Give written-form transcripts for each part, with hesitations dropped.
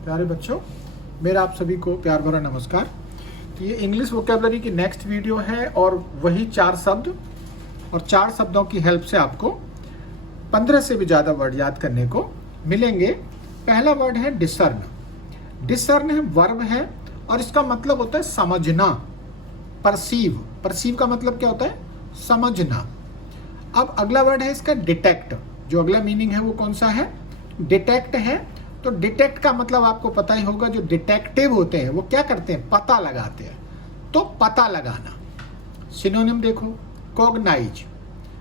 प्यारे बच्चों, मेरा आप सभी को प्यार भरा नमस्कार। तो ये इंग्लिश वोकेबलरी की नेक्स्ट वीडियो है और वही 4 शब्द और 4 शब्दों की हेल्प से आपको 15 से भी ज़्यादा वर्ड याद करने को मिलेंगे। पहला वर्ड है डिसर्न। डिसर्न है वर्ब है और इसका मतलब होता है समझना, परसीव। परसीव का मतलब क्या होता है? समझना। अब अगला वर्ड है इसका डिटेक्ट। जो अगला मीनिंग है वो कौन सा है? डिटेक्ट है। तो डिटेक्ट का मतलब आपको पता ही होगा, जो डिटेक्टिव होते हैं वो क्या करते हैं? पता लगाते हैं। तो पता लगाना। सिनोनिम देखो, कॉग्नाइज।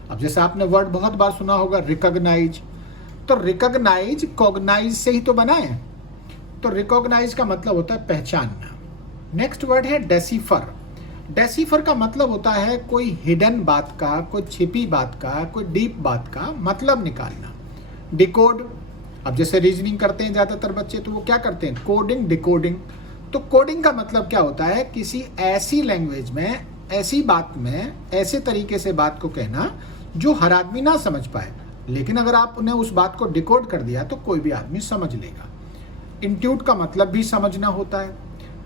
अब जैसे आपने वर्ड बहुत बार सुना होगा रिकॉग्नाइज, तो रिकॉग्नाइज कॉग्नाइज से ही तो बना है। तो रिकॉग्नाइज का मतलब होता है पहचानना। नेक्स्ट वर्ड है डेसिफर। डेसिफर का मतलब होता है कोई हिडन बात का, कोई छिपी बात का, कोई डीप बात का मतलब निकालना। डिकोड, अब जैसे रीजनिंग करते हैं ज़्यादातर बच्चे, तो वो क्या करते हैं? Coding, decoding. तो कोडिंग का मतलब क्या होता है? किसी ऐसी लैंग्वेज में, ऐसी बात में, ऐसे तरीके से बात को कहना जो हर आदमी ना समझ पाए, लेकिन अगर आपने उस बात को डिकोड कर दिया तो कोई भी आदमी समझ लेगा। इंट्यूट का मतलब भी समझना होता है।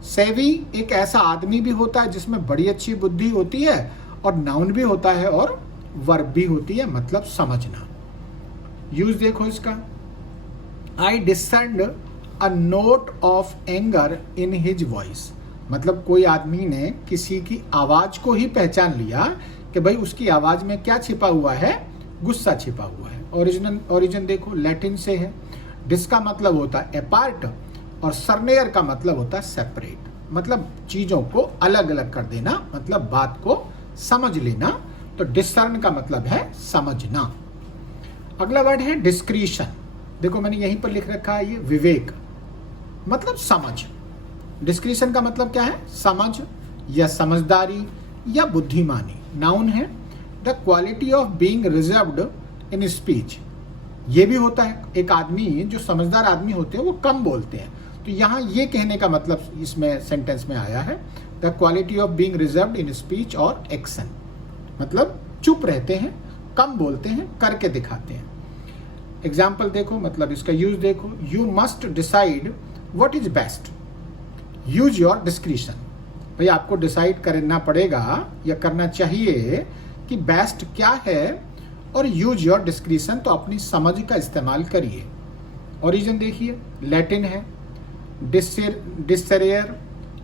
सेवी एक ऐसा आदमी भी होता है जिसमें बड़ी अच्छी बुद्धि होती है, और नाउन भी होता है और वर्ब भी होती है, मतलब समझना। यूज देखो इसका, I discerned a note of anger in his voice. मतलब कोई आदमी ने किसी की आवाज को ही पहचान लिया कि भाई उसकी आवाज में क्या छिपा हुआ है? गुस्सा छिपा हुआ है। ओरिजिन देखो, लैटिन से है। डिस का मतलब होता है अपार्ट और सरनेयर का मतलब होता है सेपरेट, मतलब चीजों को अलग अलग कर देना, मतलब बात को समझ लेना। तो डिसर्न का मतलब है समझना। अगला वर्ड है डिस्क्रीशन। देखो मैंने यहीं पर लिख रखा है ये विवेक, मतलब समझ। डिस्क्रीशन का मतलब क्या है? समझ या समझदारी या बुद्धिमानी। नाउन है the quality of being reserved in speech. ये भी होता है, एक आदमी जो समझदार आदमी होते हैं वो कम बोलते हैं। तो यहाँ ये कहने का मतलब इसमें सेंटेंस में आया है the quality of being reserved in speech और एक्शन, मतलब चुप रहते हैं, कम बोलते हैं, करके दिखाते हैं। एग्जाम्पल देखो, मतलब इसका यूज देखो, you must decide what is best, use your discretion. भाई आपको डिसाइड करना पड़ेगा या करना चाहिए कि बेस्ट क्या है, और यूज योर डिस्क्रिशन, तो अपनी समझ का इस्तेमाल करिए। ओरिजिन देखिए, लैटिन है। डिसरेयर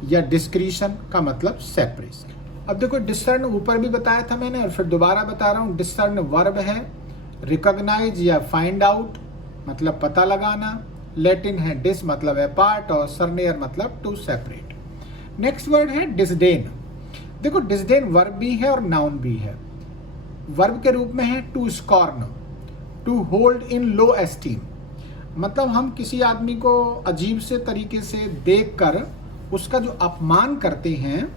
या डिस्क्रिशन का मतलब सेपरेशन। अब देखो डिसर्न ऊपर भी बताया था मैंने और फिर दोबारा बता रहा हूँ। डिसर्न वर्ब है। रिकॉग्नाइज या फाइंड आउट मतलब पता लगाना। लैटिन है डिस मतलब अपार्ट और सरनेयर मतलब टू सेपरेट। नेक्स्ट वर्ड है डिसडेन। देखो डिसडेन वर्ब भी है और नाउन भी है। वर्ब के रूप में है to scorn, to hold in low esteem, मतलब हम किसी आदमी को अजीब से तरीके से देखकर उसका जो अपमान करते हैं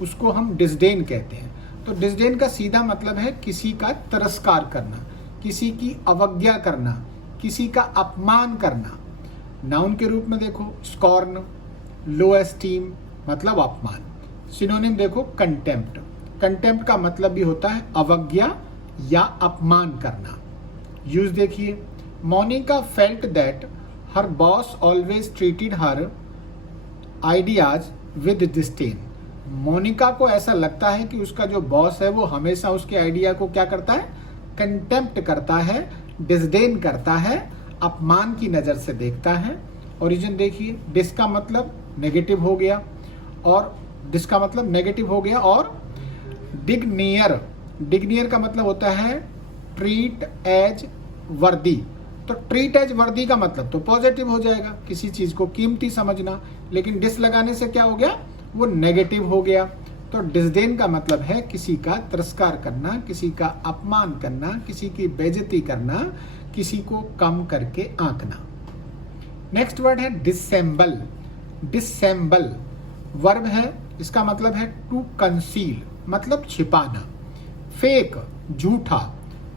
उसको हम डिसडेन कहते हैं। तो डिसडेन का सीधा मतलब है किसी का तिरस्कार करना, किसी की अवज्ञा करना, किसी का अपमान करना। नाउन के रूप में देखो स्कॉर्न, लो एस्टीम मतलब अपमान। सिनोनिम देखो कंटेम्प्ट। कंटेम्प्ट का मतलब भी होता है अवज्ञा या अपमान करना। यूज देखिए, Monica felt that her boss always treated her ideas with disdain. Monica को ऐसा लगता है कि उसका जो बॉस है वो हमेशा उसके आइडिया को क्या करता है? कंटेम्प्ट करता है, डिसडेन करता है, अपमान की नज़र से देखता है। ओरिजिन देखिए, डिस का मतलब नेगेटिव हो गया और डिस का मतलब नेगेटिव हो गया, और डिग्नियर, डिग्नियर का मतलब होता है ट्रीट एज वर्दी। तो ट्रीट एज वर्दी का मतलब तो पॉजिटिव हो जाएगा, किसी चीज को कीमती समझना, लेकिन डिस लगाने से क्या हो गया? वो नेगेटिव हो गया। तो डिसडेन का मतलब है किसी का तिरस्कार करना, किसी का अपमान करना, किसी की बेइज्जती करना, किसी को कम करके आंकना। नेक्स्ट वर्ड है डिसेंबल। डिसेंबल वर्ब है, इसका मतलब है टू कंसील मतलब छिपाना। फेक झूठा।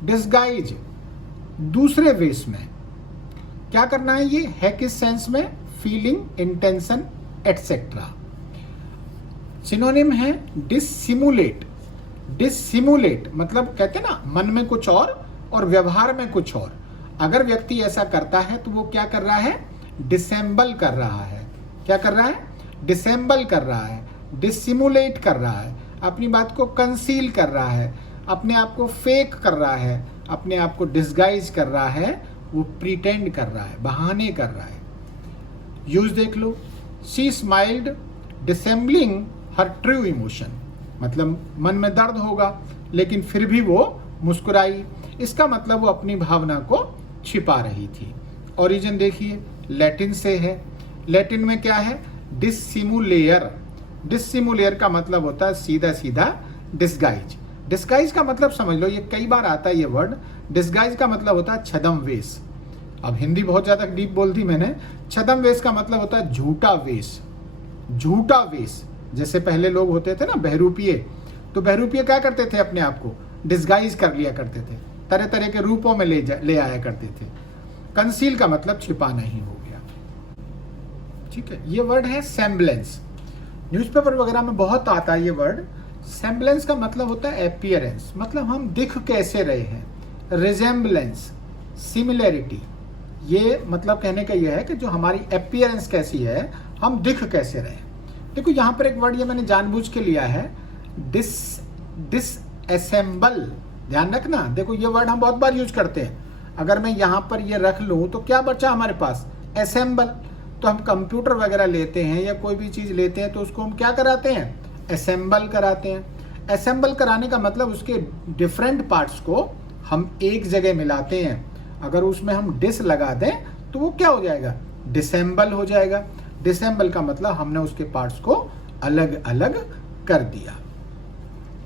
डिसगाइज दूसरे वेश में क्या करना है? ये है किस सेंस में? Feeling, intention etcetera. सिनोनिम है डिसिमुलेट। डिसिमुलेट मतलब कहते हैं ना मन में कुछ और व्यवहार में कुछ और। अगर व्यक्ति ऐसा करता है तो वो क्या कर रहा है? डिसेंबल कर रहा है। क्या कर रहा है? डिसेंबल कर रहा है, डिसिमुलेट कर रहा है, अपनी बात को कंसील कर रहा है, अपने आप को फेक कर रहा है, अपने आप को डिस्गाइज कर रहा है, वो प्रिटेंड कर रहा है, बहाने कर रहा है। यूज देख लो, she smiled dissembling her true emotion, मतलब मन में दर्द होगा लेकिन फिर भी वो मुस्कुराई। इसका मतलब वो अपनी भावना को छिपा रही थी। ओरिजिन देखिए, लैटिन से है। लैटिन में क्या है? डिसिमुलेयर। डिसिमुलेयर का मतलब होता है सीधा सीधा डिस्गाइज। डिस्गाइज का मतलब समझ लो, ये कई बार आता है ये वर्ड। डिस्गाइज का मतलब होता है छद्म वेश। अब हिंदी बहुत ज्यादा डीप बोल दी मैंने। छद्म वेश का मतलब होता है झूठा वेश। झूठा वेश, जैसे पहले लोग होते थे ना बहरूपिये, तो बहरूपिये क्या करते थे? अपने आप को डिस्गाइज कर लिया करते थे, तरह तरह के रूपों में ले आया करते थे। कंसील का मतलब छिपाना ही हो गया। ठीक है, ये वर्ड है सेम्बलेंस। न्यूज़पेपर वगैरह में बहुत आता है ये वर्ड। सेम्बलेंस का मतलब होता है अपीयरेंस, मतलब हम दिख कैसे रहे हैं। रिजेम्बलेंस, सिमिलैरिटी, ये मतलब कहने का ये है कि जो हमारी अपीयरेंस कैसी है, हम दिख कैसे रहे। देखो यहाँ पर एक वर्ड ये मैंने जानबूझ के लिया है, डिसअसेंबल। ध्यान रखना, देखो ये वर्ड हम बहुत बार यूज करते हैं। अगर मैं यहाँ पर ये रख लूँ तो क्या बचा हमारे पास? असेंबल। तो हम कंप्यूटर वगैरह लेते हैं या कोई भी चीज़ लेते हैं तो उसको हम क्या कराते हैं? असेंबल कराते हैं। असेंबल कराने का मतलब उसके डिफरेंट पार्ट्स को हम एक जगह मिलाते हैं। अगर उसमें हम डिस लगा दें तो वो क्या हो जाएगा? डिसेंबल हो जाएगा। डिसेंबल का मतलब हमने उसके पार्ट्स को अलग अलग कर दिया।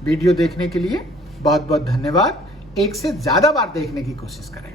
वीडियो देखने के लिए बहुत बहुत धन्यवाद। एक से ज़्यादा बार देखने की कोशिश करें।